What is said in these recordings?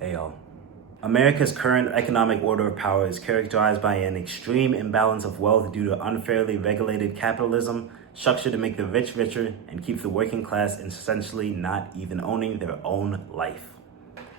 Hey y'all. America's current economic order of power is characterized by an extreme imbalance of wealth due to unfairly regulated capitalism, structured to make the rich richer and keep the working class essentially not even owning their own life.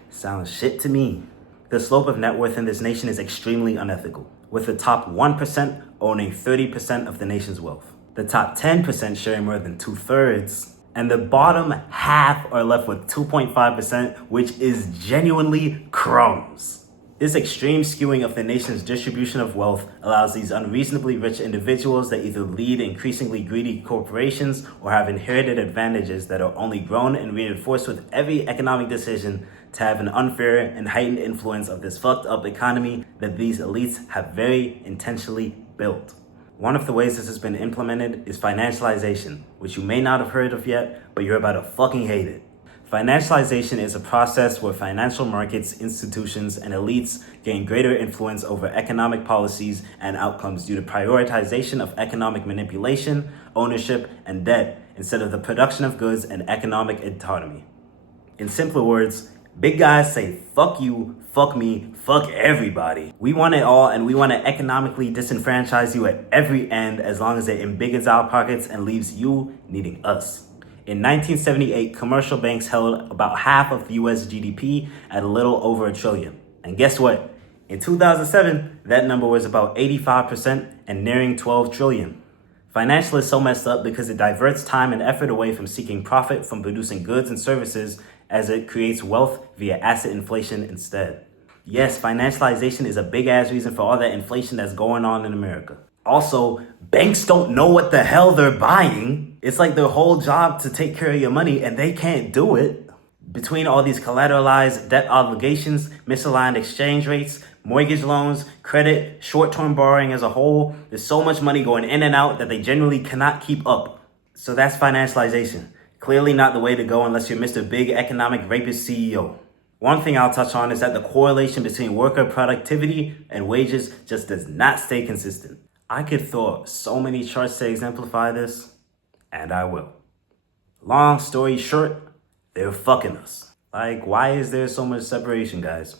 Sounds shit to me. The slope of net worth in this nation is extremely unethical, with the top 1% owning 30% of the nation's wealth, the top 10% sharing more than 2/3, and the bottom half are left with 2.5%, which is genuinely crumbs. This extreme skewing of the nation's distribution of wealth allows these unreasonably rich individuals that either lead increasingly greedy corporations or have inherited advantages that are only grown and reinforced with every economic decision to have an unfair and heightened influence of this fucked up economy that these elites have very intentionally built. One of the ways this has been implemented is financialization, which you may not have heard of yet, but you're about to fucking hate it. Financialization is a process where financial markets, institutions, and elites gain greater influence over economic policies and outcomes due to prioritization of economic manipulation, ownership, and debt instead of the production of goods and economic autonomy. In simpler words, big guys say fuck you, fuck me, fuck everybody. We want it all, and we want to economically disenfranchise you at every end as long as it embiggens our pockets and leaves you needing us. In 1978, commercial banks held about half of the US GDP at a little over $1 trillion. And guess what? In 2007, that number was about 85% and nearing 12 trillion. Financial is so messed up because it diverts time and effort away from seeking profit from producing goods and services as it creates wealth via asset inflation instead. Yes, financialization is a big ass reason for all that inflation that's going on in America. Also, banks don't know what the hell they're buying. It's like their whole job to take care of your money and they can't do it. Between all these collateralized debt obligations, misaligned exchange rates, mortgage loans, credit, short-term borrowing as a whole, there's so much money going in and out that they generally cannot keep up. So that's financialization. Clearly not the way to go unless you're Mr. Big Economic Rapist CEO. One thing I'll touch on is that the correlation between worker productivity and wages just does not stay consistent. I could throw up so many charts to exemplify this, and I will. Long story short, they're fucking us. Like, why is there so much separation, guys?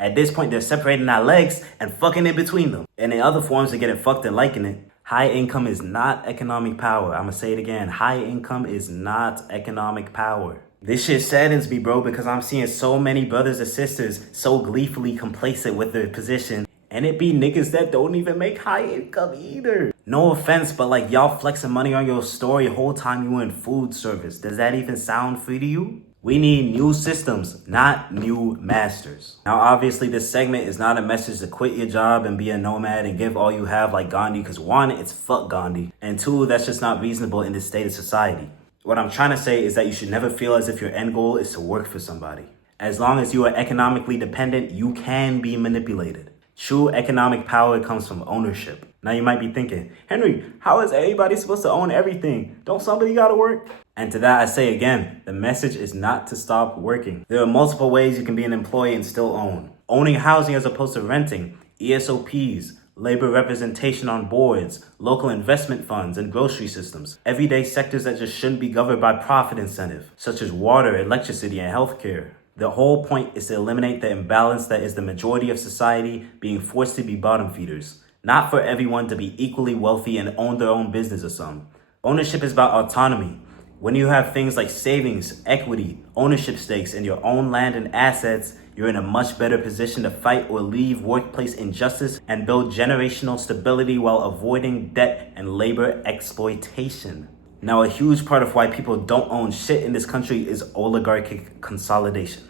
At this point, they're separating our legs and fucking in between them. And in other forms, they're getting fucked and liking it. High income is not economic power. I'm gonna say it again. High income is not economic power. This shit saddens me, bro, because I'm seeing so many brothers and sisters so gleefully complacent with their position. And it be niggas that don't even make high income either. No offense, but like y'all flexing money on your story whole time you in food service. Does that even sound free to you? We need new systems, not new masters. Now, obviously, this segment is not a message to quit your job and be a nomad and give all you have like Gandhi, because one, it's fuck Gandhi, and two, that's just not reasonable in this state of society. What I'm trying to say is that you should never feel as if your end goal is to work for somebody. As long as you are economically dependent, you can be manipulated. True economic power comes from ownership. Now you might be thinking, Henry, how is everybody supposed to own everything? Don't somebody gotta work? And to that I say again, the message is not to stop working. There are multiple ways you can be an employee and still own. Owning housing as opposed to renting, ESOPs, labor representation on boards, local investment funds, and grocery systems. Everyday sectors that just shouldn't be governed by profit incentive, such as water, electricity, and healthcare. The whole point is to eliminate the imbalance that is the majority of society being forced to be bottom feeders. Not for everyone to be equally wealthy and own their own business or some. Ownership is about autonomy. When you have things like savings, equity, ownership stakes in your own land and assets, you're in a much better position to fight or leave workplace injustice and build generational stability while avoiding debt and labor exploitation. Now, a huge part of why people don't own shit in this country is oligarchic consolidation.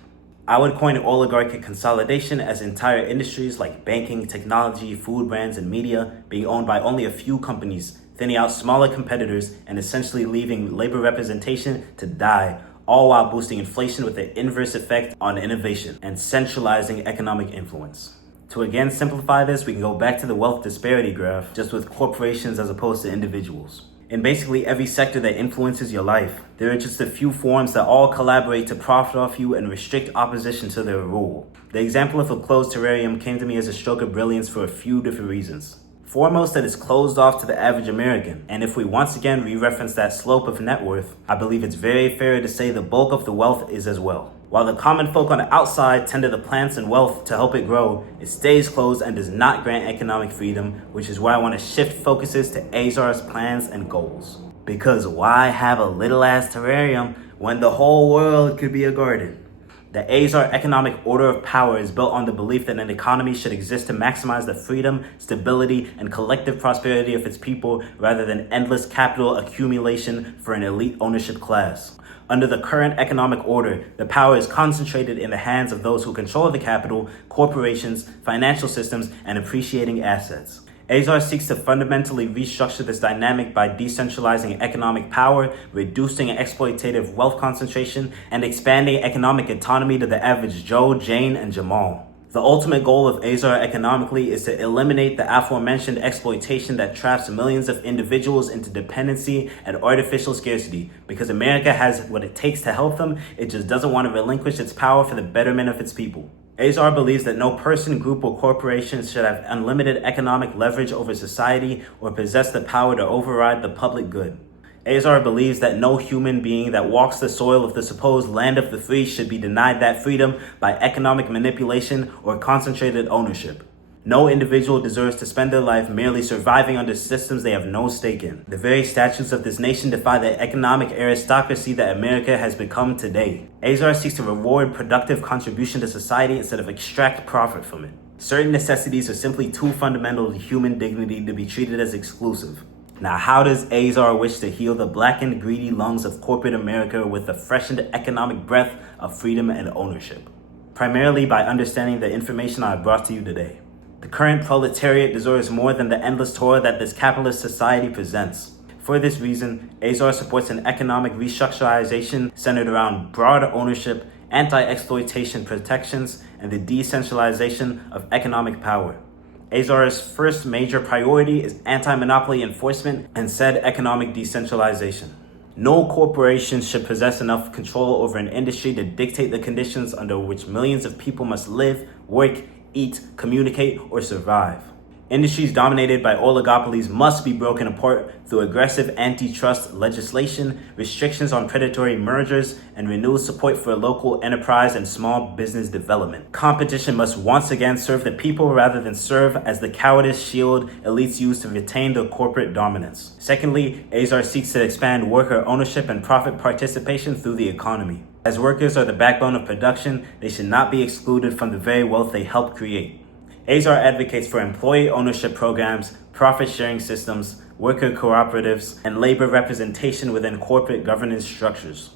I would coin oligarchic consolidation as entire industries like banking, technology, food brands, and media being owned by only a few companies, thinning out smaller competitors and essentially leaving labor representation to die, all while boosting inflation with an inverse effect on innovation and centralizing economic influence. To again simplify this, we can go back to the wealth disparity graph, just with corporations as opposed to individuals. In basically every sector that influences your life, there are just a few forms that all collaborate to profit off you and restrict opposition to their rule. The example of a closed terrarium came to me as a stroke of brilliance for a few different reasons. Foremost, that is closed off to the average American. And if we once again re-reference that slope of net worth, I believe it's very fair to say the bulk of the wealth is as well. While the common folk on the outside tend to the plants and wealth to help it grow, it stays closed and does not grant economic freedom, which is why I want to shift focuses to AZAR's plans and goals. Because why have a little ass terrarium when the whole world could be a garden? The AZAR economic order of power is built on the belief that an economy should exist to maximize the freedom, stability, and collective prosperity of its people rather than endless capital accumulation for an elite ownership class. Under the current economic order, the power is concentrated in the hands of those who control the capital, corporations, financial systems, and appreciating assets. AZAR seeks to fundamentally restructure this dynamic by decentralizing economic power, reducing exploitative wealth concentration, and expanding economic autonomy to the average Joe, Jane, and Jamal. The ultimate goal of AZAR economically is to eliminate the aforementioned exploitation that traps millions of individuals into dependency and artificial scarcity. Because America has what it takes to help them, it just doesn't want to relinquish its power for the betterment of its people. AZAR believes that no person, group, or corporation should have unlimited economic leverage over society or possess the power to override the public good. AZAR believes that no human being that walks the soil of the supposed land of the free should be denied that freedom by economic manipulation or concentrated ownership. No individual deserves to spend their life merely surviving under systems they have no stake in. The very statutes of this nation defy the economic aristocracy that America has become today. AZAR seeks to reward productive contribution to society instead of extract profit from it. Certain necessities are simply too fundamental to human dignity to be treated as exclusive. Now, how does AZAR wish to heal the blackened, greedy lungs of corporate America with the freshened economic breath of freedom and ownership? Primarily by understanding the information I have brought to you today. The current proletariat deserves more than the endless toil that this capitalist society presents. For this reason, AZAR supports an economic restructurization centered around broad ownership, anti-exploitation protections, and the decentralization of economic power. AZAR's first major priority is anti-monopoly enforcement and said economic decentralization. No corporation should possess enough control over an industry to dictate the conditions under which millions of people must live, work, eat, communicate, or survive. Industries dominated by oligopolies must be broken apart through aggressive antitrust legislation, restrictions on predatory mergers, and renewed support for local enterprise and small business development. Competition must once again serve the people rather than serve as the cowardice shield elites use to retain their corporate dominance. Secondly, AZAR seeks to expand worker ownership and profit participation through the economy. As workers are the backbone of production, they should not be excluded from the very wealth they help create. AZAR advocates for employee ownership programs, profit-sharing systems, worker cooperatives, and labor representation within corporate governance structures.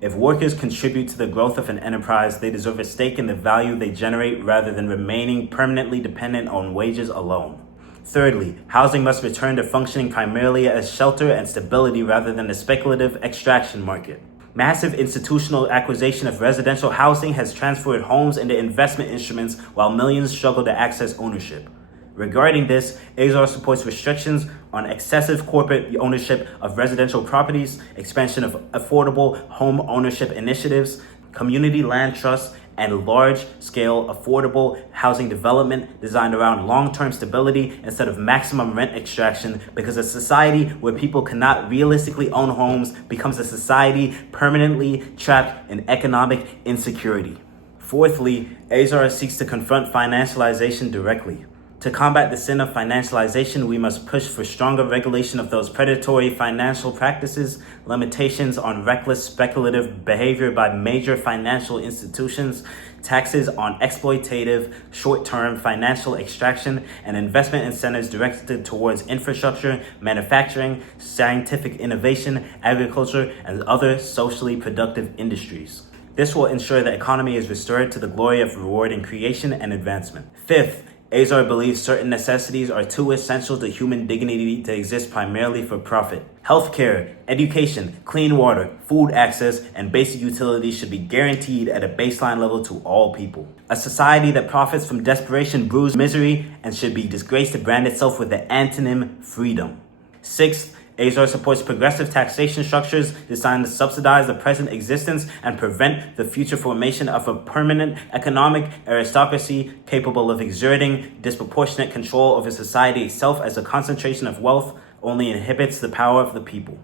If workers contribute to the growth of an enterprise, they deserve a stake in the value they generate rather than remaining permanently dependent on wages alone. Thirdly, housing must return to functioning primarily as shelter and stability rather than a speculative extraction market. Massive institutional acquisition of residential housing has transferred homes into investment instruments while millions struggle to access ownership. Regarding this, AZAR supports restrictions on excessive corporate ownership of residential properties, expansion of affordable home ownership initiatives, community land trusts, and large-scale affordable housing development designed around long-term stability instead of maximum rent extraction, because a society where people cannot realistically own homes becomes a society permanently trapped in economic insecurity. Fourthly, AZAR seeks to confront financialization directly. To combat the sin of financialization, we must push for stronger regulation of those predatory financial practices, limitations on reckless speculative behavior by major financial institutions, taxes on exploitative short-term financial extraction, and investment incentives directed towards infrastructure, manufacturing, scientific innovation, agriculture, and other socially productive industries. This will ensure the economy is restored to the glory of rewarding creation and advancement. Fifth, AZAR believes certain necessities are too essential to human dignity to exist primarily for profit. Healthcare, education, clean water, food access, and basic utilities should be guaranteed at a baseline level to all people. A society that profits from desperation brews misery and should be disgraced to brand itself with the antonym freedom. Sixth, AZAR supports progressive taxation structures designed to subsidize the present existence and prevent the future formation of a permanent economic aristocracy capable of exerting disproportionate control over society itself, as a concentration of wealth only inhibits the power of the people.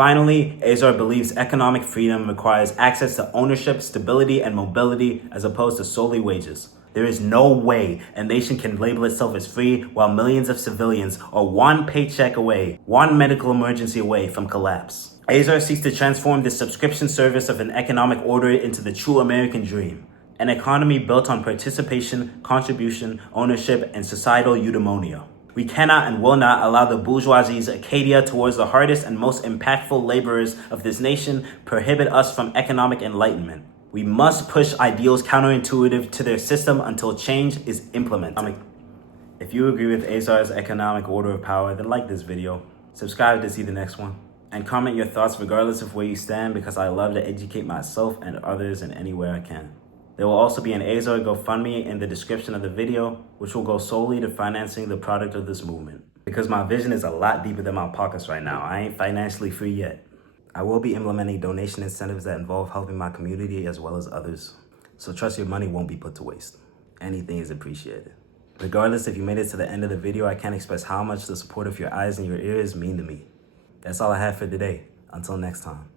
Finally, AZAR believes economic freedom requires access to ownership, stability, and mobility as opposed to solely wages. There is no way a nation can label itself as free while millions of civilians are one paycheck away, one medical emergency away from collapse. AZAR seeks to transform this subscription service of an economic order into the true American dream. An economy built on participation, contribution, ownership, and societal eudaimonia. We cannot and will not allow the bourgeoisie's Acadia towards the hardest and most impactful laborers of this nation prohibit us from economic enlightenment. We must push ideals counterintuitive to their system until change is implemented. If you agree with AZAR's economic order of power, then like this video, subscribe to see the next one, and comment your thoughts regardless of where you stand, because I love to educate myself and others in any way I can. There will also be an AZAR GoFundMe in the description of the video, which will go solely to financing the product of this movement. Because my vision is a lot deeper than my pockets right now. I ain't financially free yet. I will be implementing donation incentives that involve helping my community as well as others. So trust your money won't be put to waste. Anything is appreciated. Regardless if you made it to the end of the video, I can't express how much the support of your eyes and your ears mean to me. That's all I have for today. Until next time.